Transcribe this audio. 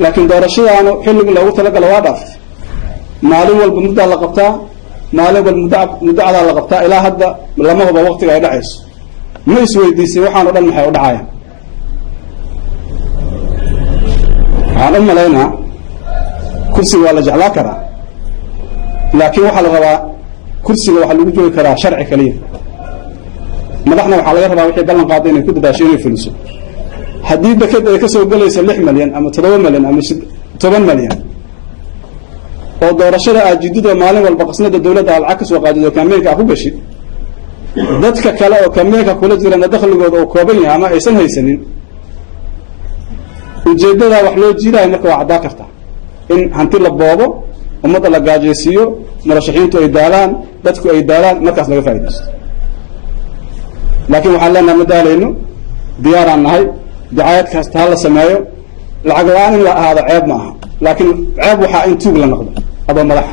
لكن دورشيانو حلو لو تلقى الواضح مالين والبمدة لقبتها مالين والمدة على لقبتها إلى هذا لما هو وقت غير عيس ما يسوي دي سوى حان ولا المحي ودعاية عن لنا كرسي ولا جعلاكرا لكن وحل غوا كرسي وحل وجوه كرا شرعي كليه مدحنا وحل غيرها وحي بلن قاضين كنت داشين فلوسه حديد كده كسو قليس 6 مليون أما 7 مليون أما 7 مليون oo doorashada ajiidada maalin walba qasnada dawladda alcakis oo qaadido kaameenka ku gashay dadka kale oo kaameenka kula jirana dakhligooda oo kooban yahay ama aysan haysanin ujeedada wax loo jiiray marka waa cadaa karta in hanti la boobo umada la gaajeysiyo murashaxiintu ay daalaan dadku ay daalaan markaas laga faa'iideysto laakiin waxaan leenahay madaaleyno diyaaraan nahay dacayad kasta la sameeyo lacag la'aan la ahaado ceeb ma aha laakiin ceeb waxa in tuug la noqdo هذا ملح